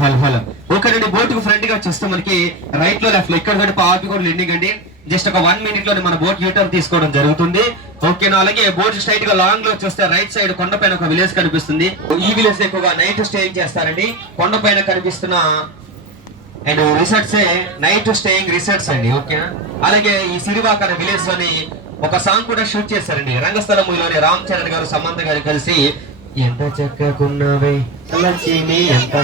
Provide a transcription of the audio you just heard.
Hello hello ఓకేనండి. Boat కు front గా చూస్తే మనకి రైట్ లో లెఫ్ట్ లో ఇక్కడ కూడా ఆపి కూడా ఎండింగ్ అండి. జస్ట్ ఒక 1 minute లోనే మన బోట్ యూటర్న్ తీసుకోవడం జరుగుతుంది. ఓకేనా. అలాగే బోట్ స్ట్రైట్ గా లాంగ్ లో చూస్తే రైట్ సైడ్ కొండపైన ఒక విలేజ్ కనిపిస్తుంది. ఈ విలేజ్ ఎక్కువగా నైట్ స్టేయింగ్ చేస్తారండి. కొండపైన కనిపిస్తున్న and resorts night staying resorts అండి. ఓకేనా. అలాగే ఈ సిరివాక అనే విలేజ్ లోని ఒక సాంగ్ కూడా షూట్ చేశారండి. రంగస్థల మూవీలోని రామ్ చరణ్ గారు సమంత గారు కలిసి ఎంత చక్కకున్నావే లక్ష్మి ఎంత